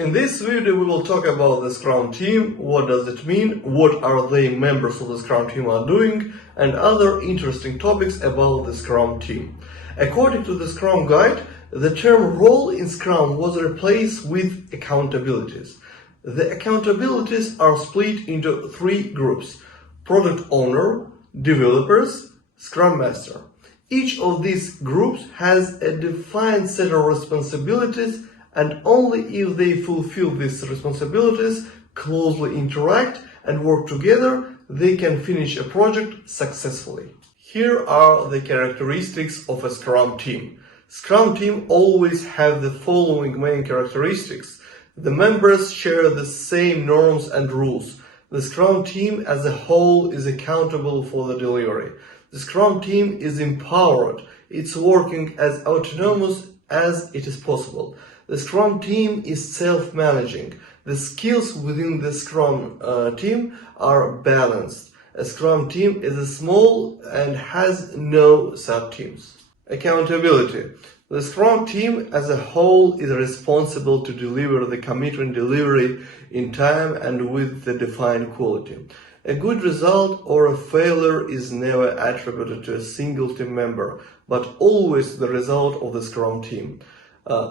In this video, we will talk about the Scrum Team, what does it mean, what are the members of the Scrum Team are doing, and other interesting topics about the Scrum Team. According to the Scrum Guide, the term role in Scrum was replaced with accountabilities. The accountabilities are split into three groups: Product Owner, Developers, Scrum Master. Each of these groups has a defined set of responsibilities, and only if they fulfill these responsibilities, closely interact and work together, they can finish a project successfully. Here are the characteristics of a Scrum Team. Scrum Team always have the following main characteristics. The members share the same norms and rules. The Scrum Team as a whole is accountable for the delivery. The Scrum Team is empowered. It's working as autonomous as it is possible. The Scrum Team is self-managing. The skills within the Scrum Team are balanced. A Scrum Team is small and has no sub-teams. Accountability. The Scrum Team as a whole is responsible to deliver the commitment delivery in time and with the defined quality. A good result or a failure is never attributed to a single team member, but always the result of the Scrum Team.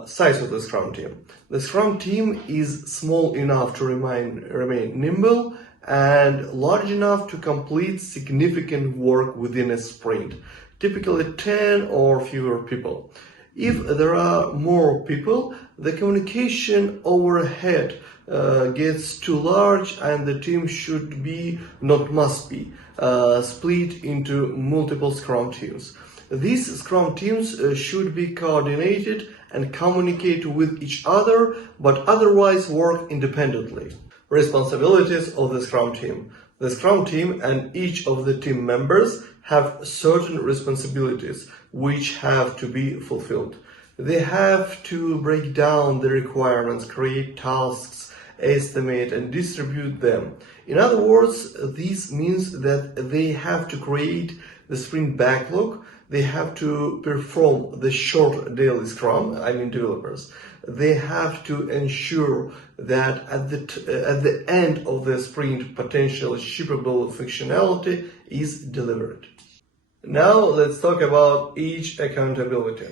Size of the Scrum Team. The Scrum Team is small enough to remain nimble and large enough to complete significant work within a sprint, typically 10 or fewer people. If there are more people, the communication overhead gets too large, and the team should be, not must be, split into multiple Scrum Teams. These Scrum Teams should be coordinated and communicate with each other, but otherwise work independently. Responsibilities of the Scrum Team. The Scrum Team and each of the team members have certain responsibilities which have to be fulfilled. They have to break down the requirements, create tasks, estimate and distribute them. In other words, this means that they have to create the sprint backlog. They have to perform the short daily Scrum, developers. They have to ensure that at the end of the sprint, potentially shippable functionality is delivered. Now let's talk about each accountability.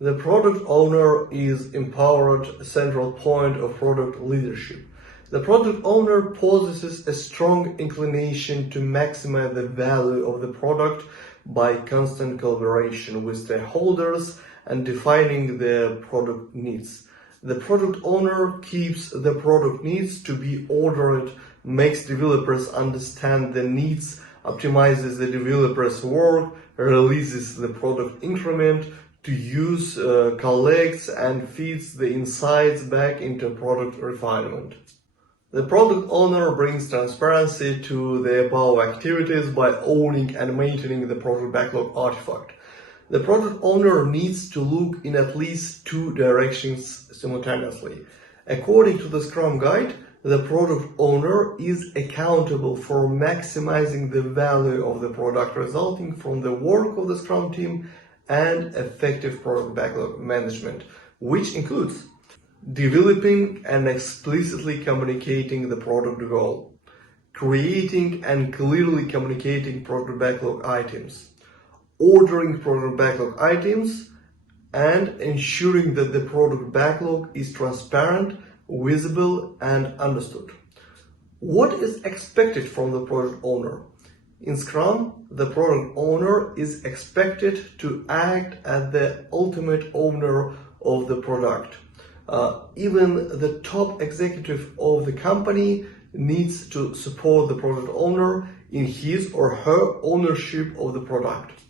The product owner is empowered central point of product leadership. The product owner possesses a strong inclination to maximize the value of the product by constant collaboration with stakeholders and defining their product needs. The product owner keeps the product needs to be ordered, makes developers understand the needs, optimizes the developers' work, releases the product increment to use, collects and feeds the insights back into product refinement. The product owner brings transparency to the above activities by owning and maintaining the product backlog artifact. The product owner needs to look in at least two directions simultaneously. According to the Scrum Guide, the product owner is accountable for maximizing the value of the product resulting from the work of the Scrum Team and effective product backlog management, which includes developing and explicitly communicating the product goal, creating and clearly communicating product backlog items, ordering product backlog items, and ensuring that the product backlog is transparent, visible, and understood. What is expected from the product owner? In Scrum, the product owner is expected to act as the ultimate owner of the product. Even the top executive of the company needs to support the product owner in his or her ownership of the product.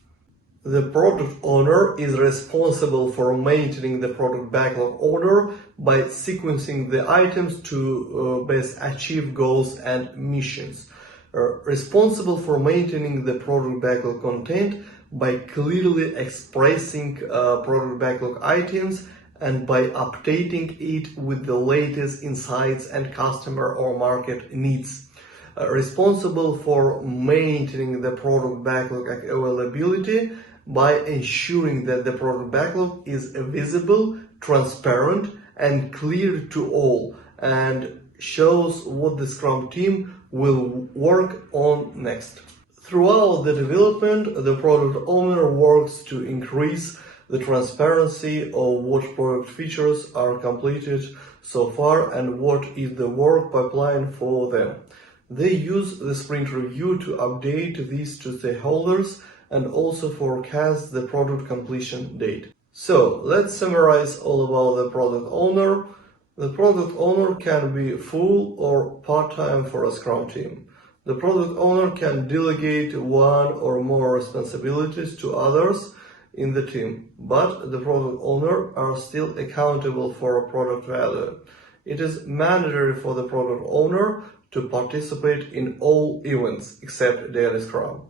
The product owner is responsible for maintaining the product backlog order by sequencing the items to best achieve goals and missions. Responsible for maintaining the product backlog content by clearly expressing product backlog items and by updating it with the latest insights and customer or market needs. Responsible for maintaining the product backlog availability by ensuring that the product backlog is visible, transparent, and clear to all, and shows what the Scrum team will work on next. Throughout the development, the product owner works to increase the transparency of what product features are completed so far and what is the work pipeline for them. They use the sprint review to update these to stakeholders and also forecast the product completion date. So let's summarize all about the product owner. The product owner can be full or part-time for a Scrum team. The product owner can delegate one or more responsibilities to others in the team, but the product owner are still accountable for a product value. It is mandatory for the product owner to participate in all events except daily Scrum.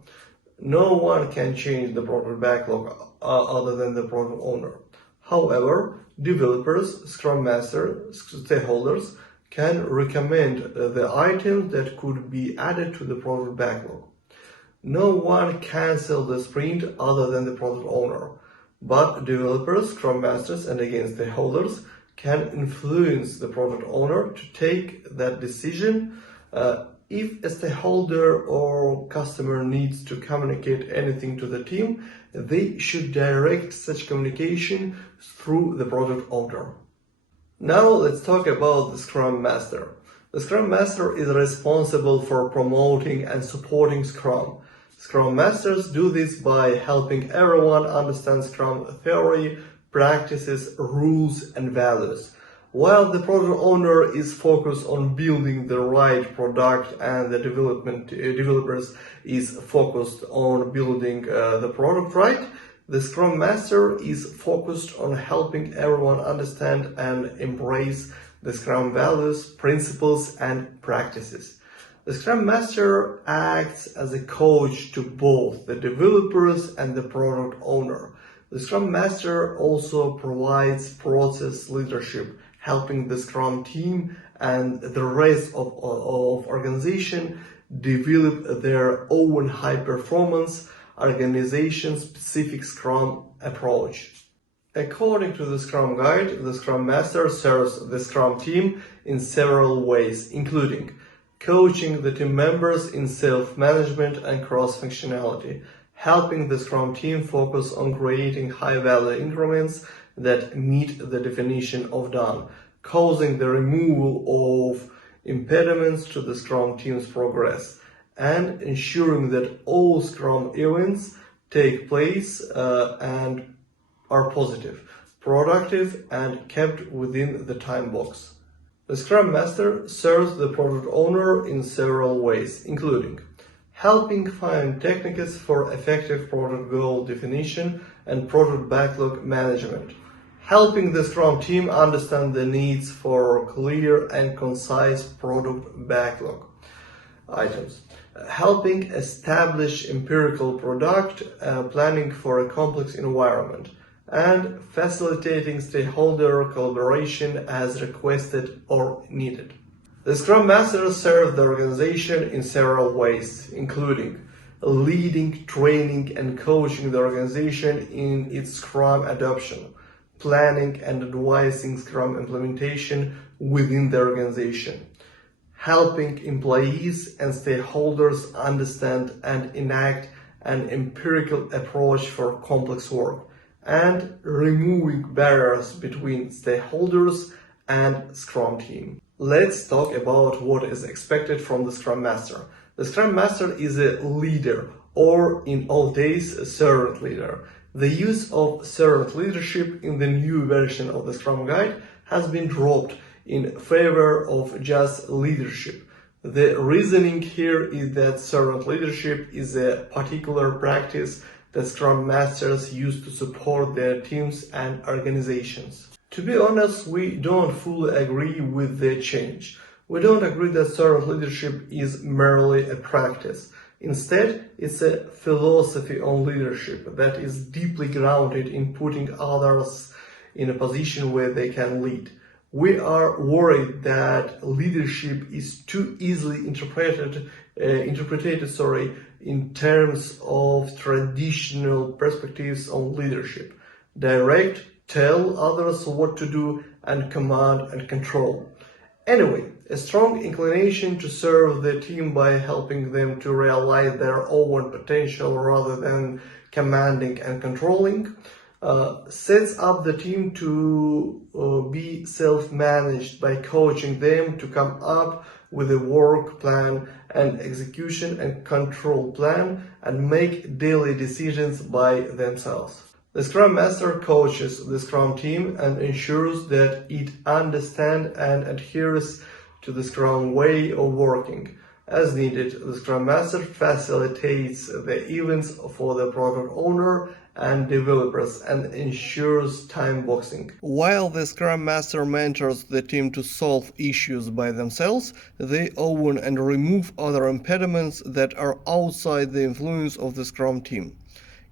No one can change the product backlog other than the product owner. However, developers, Scrum Master, stakeholders can recommend the items that could be added to the product backlog. No one cancels the sprint other than the product owner, but developers, Scrum Masters, and again stakeholders can influence the product owner to take that decision. If a stakeholder or customer needs to communicate anything to the team, they should direct such communication through the product owner. Now let's talk about the Scrum Master. The Scrum Master is responsible for promoting and supporting Scrum. Scrum Masters do this by helping everyone understand Scrum theory, practices, rules, and values. While the product owner is focused on building the right product and the developers is focused on building the product right, the Scrum Master is focused on helping everyone understand and embrace the Scrum values, principles, and practices. The Scrum Master acts as a coach to both the developers and the product owner. The Scrum Master also provides process leadership, helping the Scrum team and the rest of organization develop their own high-performance, organization-specific Scrum approach. According to the Scrum Guide, the Scrum Master serves the Scrum team in several ways, including coaching the team members in self-management and cross-functionality, helping the Scrum team focus on creating high-value increments that meet the definition of done, causing the removal of impediments to the Scrum team's progress, and ensuring that all Scrum events take place and are positive, productive, and kept within the time box. The Scrum Master serves the product owner in several ways, including helping find techniques for effective product goal definition and product backlog management, helping the Scrum team understand the needs for clear and concise product backlog items, helping establish empirical product planning for a complex environment, and facilitating stakeholder collaboration as requested or needed. The Scrum Master serves the organization in several ways, including leading, training, and coaching the organization in its Scrum adoption, planning and advising Scrum implementation within the organization, helping employees and stakeholders understand and enact an empirical approach for complex work, and removing barriers between stakeholders and Scrum team. Let's talk about what is expected from the Scrum Master. The Scrum Master is a leader, or in old days, a servant leader. The use of servant leadership in the new version of the Scrum Guide has been dropped in favor of just leadership. The reasoning here is that servant leadership is a particular practice that Scrum Masters use to support their teams and organizations. To be honest, we don't fully agree with the change. We don't agree that servant leadership is merely a practice. Instead, it's a philosophy on leadership that is deeply grounded in putting others in a position where they can lead. We are worried that leadership is too easily interpreted in terms of traditional perspectives on leadership. Direct, tell others what to do, and command and control. Anyway, a strong inclination to serve the team by helping them to realize their own potential rather than commanding and controlling sets up the team to be self-managed by coaching them to come up with a work plan and execution and control plan and make daily decisions by themselves. The Scrum Master coaches the Scrum team and ensures that it understands and adheres to the Scrum way of working. As needed, the Scrum Master facilitates the events for the product owner and developers and ensures time boxing. While the Scrum Master mentors the team to solve issues by themselves, they own and remove other impediments that are outside the influence of the Scrum team.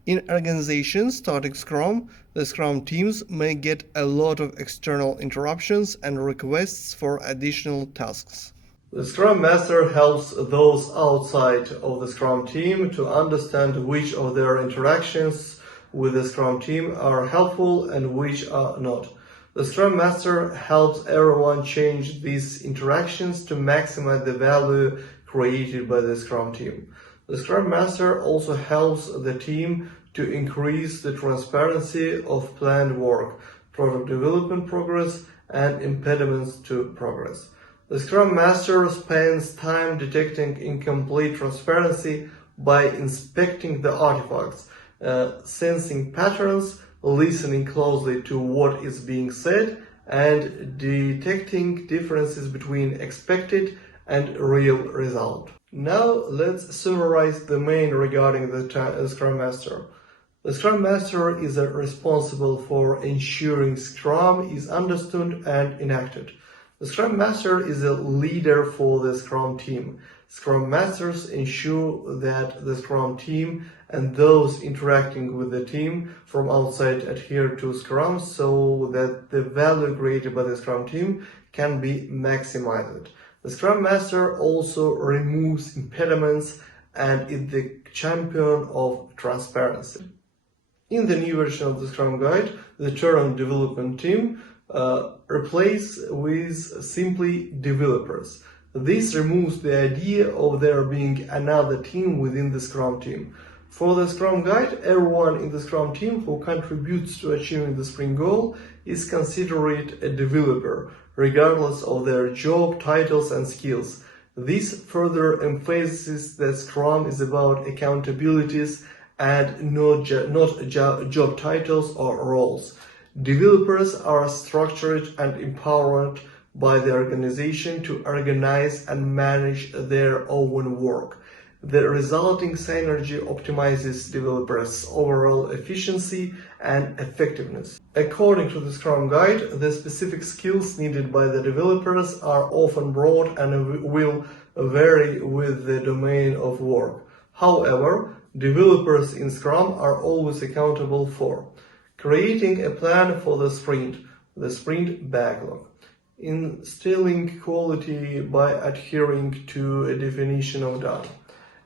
In organizations starting Scrum, the Scrum teams may get a lot of external interruptions and requests for additional tasks. The Scrum Master helps those outside of the Scrum team to understand which of their interactions with the Scrum team are helpful and which are not. The Scrum Master helps everyone change these interactions to maximize the value created by the Scrum team. The Scrum Master also helps the team to increase the transparency of planned work, product development progress, and impediments to progress. The Scrum Master spends time detecting incomplete transparency by inspecting the artifacts, sensing patterns, listening closely to what is being said, and detecting differences between expected and real result. Now let's summarize the main regarding the Scrum Master. The Scrum Master is responsible for ensuring Scrum is understood and enacted. The Scrum Master is a leader for the Scrum team. Scrum Masters ensure that the Scrum team and those interacting with the team from outside adhere to Scrum so that the value created by the Scrum team can be maximized. The Scrum Master also removes impediments and is the champion of transparency. In the new version of the Scrum Guide, the term development team replaced with simply developers. This removes the idea of there being another team within the Scrum team. For the Scrum Guide, everyone in the Scrum team who contributes to achieving the sprint goal is considered a developer, regardless of their job titles and skills. This further emphasizes that Scrum is about accountabilities and not job titles or roles. Developers are structured and empowered by the organization to organize and manage their own work. The resulting synergy optimizes developers' overall efficiency and effectiveness. According to the Scrum Guide, the specific skills needed by the developers are often broad and will vary with the domain of work. However, developers in Scrum are always accountable for creating a plan for the sprint backlog, instilling quality by adhering to a definition of done,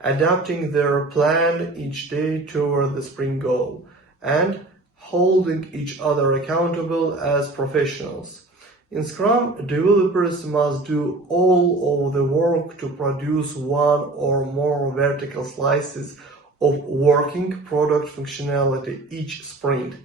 adapting their plan each day toward the sprint goal, and holding each other accountable as professionals. In Scrum, developers must do all of the work to produce one or more vertical slices of working product functionality each sprint,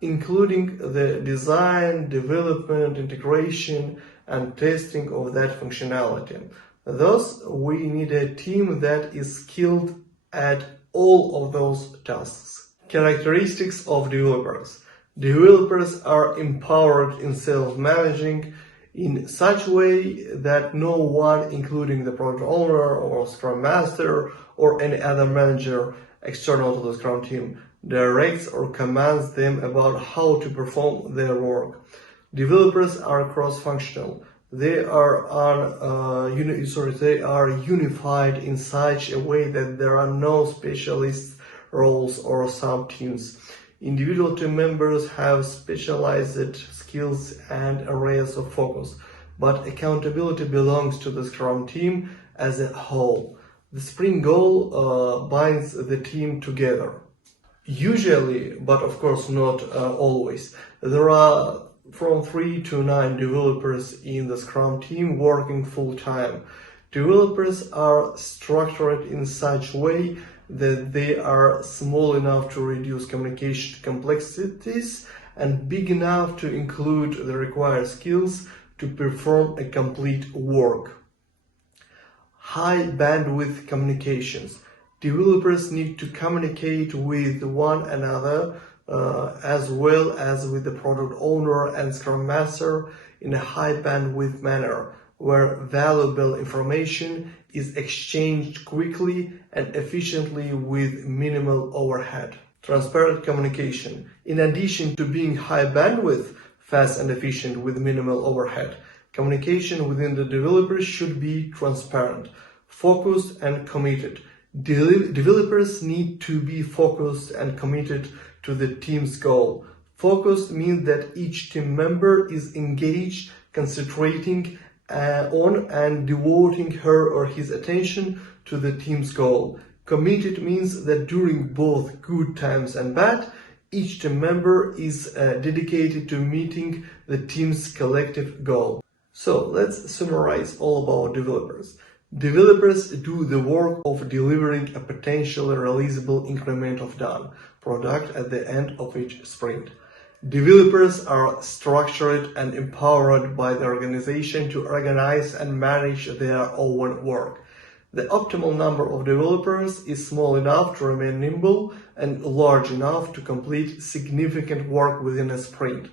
including the design, development, integration, and testing of that functionality. Thus, we need a team that is skilled at all of those tasks. Characteristics of developers. Developers are empowered in self-managing in such a way that no one, including the product owner or Scrum Master or any other manager external to the Scrum team, directs or commands them about how to perform their work. Developers are cross-functional. They are unified in such a way that there are no specialist roles or sub-teams. Individual team members have specialized skills and areas of focus, but accountability belongs to the Scrum team as a whole. The sprint goal binds the team together. Usually, but of course not always, there are from 3 to 9 developers in the Scrum team working full-time. Developers are structured in such a way that they are small enough to reduce communication complexities and big enough to include the required skills to perform a complete work. High bandwidth communications. Developers need to communicate with one another as well as with the product owner and Scrum Master in a high bandwidth manner, where valuable information is exchanged quickly and efficiently with minimal overhead. Transparent communication. In addition to being high bandwidth, fast and efficient with minimal overhead, communication within the developers should be transparent, focused and committed. Developers need to be focused and committed to the team's goal. Focused means that each team member is engaged, concentrating on and devoting her or his attention to the team's goal. Committed means that during both good times and bad, each team member is dedicated to meeting the team's collective goal. So let's summarize all about developers. Developers do the work of delivering a potentially releasable increment of done product at the end of each sprint. Developers are structured and empowered by the organization to organize and manage their own work. The optimal number of developers is small enough to remain nimble and large enough to complete significant work within a sprint.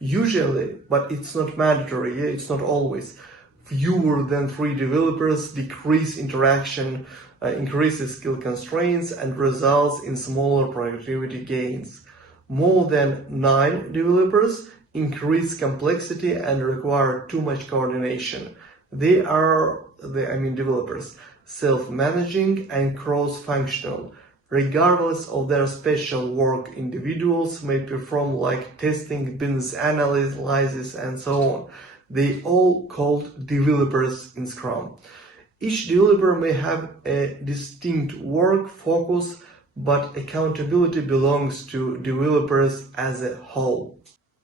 Usually, but it's not mandatory, it's not always, fewer than 3 developers decrease interaction, increases skill constraints, and results in smaller productivity gains. More than 9 developers increase complexity and require too much coordination. Developers, self-managing and cross-functional. Regardless of their special work, individuals may perform like testing, business analysis, and so on. They all called developers in Scrum. Each developer may have a distinct work focus, but accountability belongs to developers as a whole.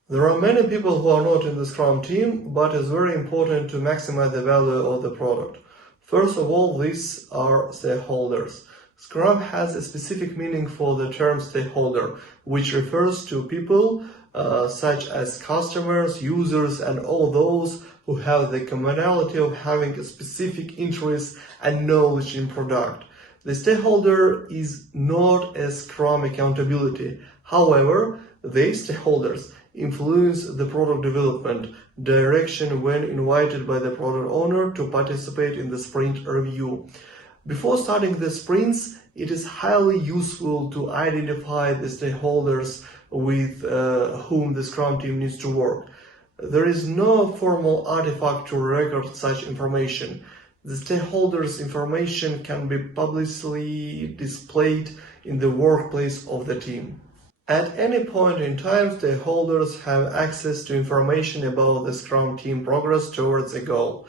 There are many people who are not in the Scrum team, but it's very important to maximize the value of the product. First of all, these are stakeholders. Scrum has a specific meaning for the term stakeholder, which refers to people such as customers, users, and all those who have the commonality of having a specific interest and knowledge in product. The stakeholder is not a Scrum accountability. However, these stakeholders influence the product development direction when invited by the product owner to participate in the sprint review. Before starting the sprints, it is highly useful to identify the stakeholders with whom the Scrum team needs to work. There is no formal artifact to record such information. The stakeholders' information can be publicly displayed in the workplace of the team. At any point in time, stakeholders have access to information about the Scrum team progress towards a goal.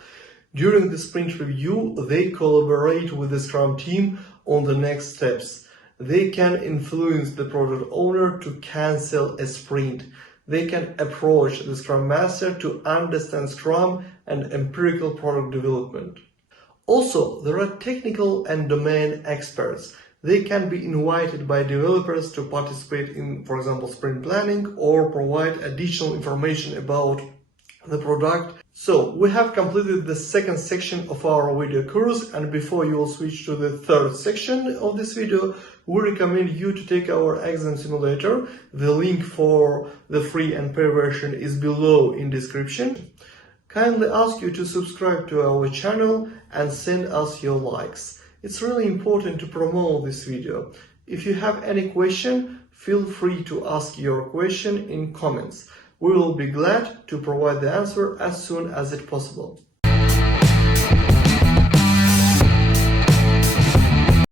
During the sprint review, they collaborate with the Scrum team on the next steps. They can influence the product owner to cancel a sprint. They can approach the Scrum Master to understand Scrum and empirical product development. Also, there are technical and domain experts. They can be invited by developers to participate in, for example, sprint planning or provide additional information about the product. So we have completed the second section of our video course, and before you will switch to the third section of this video, we recommend you to take our exam simulator. The link for the free and paid version is below in description. Kindly ask you to subscribe to our channel and send us your likes. It's really important to promote this video. If you have any question, feel free to ask your question in comments. We will be glad to provide the answer as soon as it's possible.